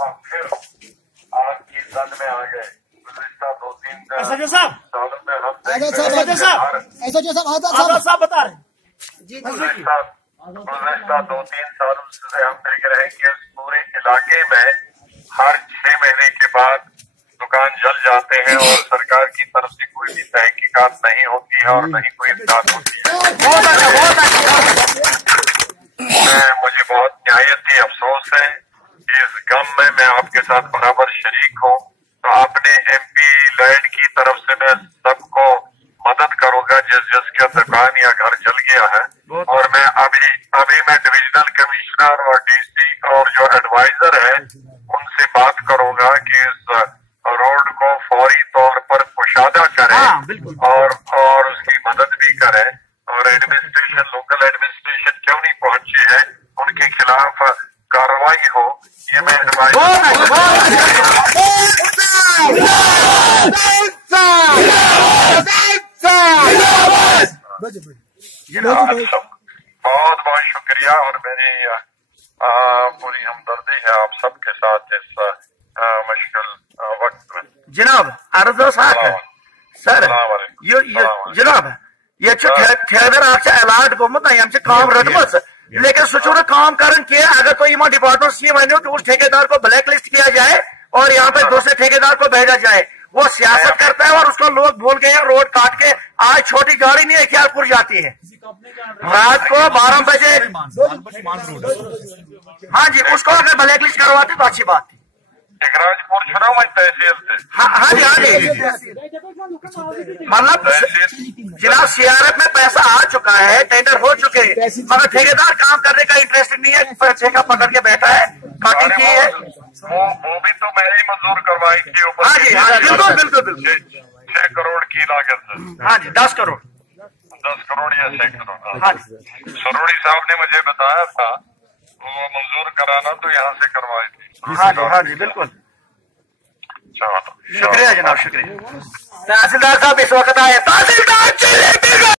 हम फिर आग की जद में आ गए। गुज़िश्ता 2-3 सालों में हम गुज़िश्ता 2-3 सालों से हम देख रहे हैं कि इस पूरे इलाके में हर 6 महीने के बाद दुकान जल जाते हैं और सरकार की तरफ से कोई भी तहकीकात नहीं होती है और नहीं कोई इमदाद होती है। मुझे बहुत निहायती अफसोस है कि इस गम में मैं आपके साथ बराबर शरीक हूँ। तो अपने MP लैंड की तरफ से मैं सबको मदद करूंगा जिसका दुकान या घर जल गया है। और मैं अभी मैं डिविजनल कमिश्नर और DC और जो एडवाइजर है उनसे बात करूंगा कि इस रोड को फौरी तौर पर कुशादा करें और उसकी मदद भी करें। और एडमिनिस्ट्रेशन, लोकल एडमिनिस्ट्रेशन क्यों नहीं पहुंची है, उनके खिलाफ कार्रवाई हो, ये मैं एडवाइजर बहुत बहुत शुक्रिया। और मेरी पूरी हमदर्दी है आप सबके साथ इस मुश्किल वक्त में। जनाब अर्ज सर जनाब ये ठेकेदार अलॉट गोमुत काम रटमत लेकिन सह काम कर अगर तो इन डिपार्टमेंट ये वन तो उस ठेकेदार को ब्लैक लिस्ट किया जाए और यहाँ पे दूसरे ठेकेदार को भेजा जाए। वो सियासत करता है और उसको लोग भूल गए हैं। रोड काट के आज छोटी गाड़ी नहीं अख्तियारपुर जाती है रात को 12 बजे। हाँ जी, उसको अगर ब्लैक लिस्ट करवाते तो अच्छी बात थी। राजपुर तहसील से हाँ जी मतलब जनाब CRF में पैसा आ चुका है, टेंडर हो चुके हैं, मगर ठेकेदार काम करने का इंटरेस्ट नहीं है। ठेका पकड़ के बैठा है, काटी की है। वो भी तो मैं ही मंजूर करवाई थी ऊपर। हाँ जी बिल्कुल बिल्कुल बिल्कुल 6 करोड़ की लागत से। हाँ जी 10 करोड़ 10 करोड़ या 6 करोड़। हाँ जी सरोड़ी साहब ने मुझे बताया था वो मंजूर कराना तो यहाँ से करवाई थी। हाँ जी बिल्कुल। चलो शुक्रिया जनाब, शुक्रिया। तहसीलदार साहब इस वक्त आए। तहसीलदार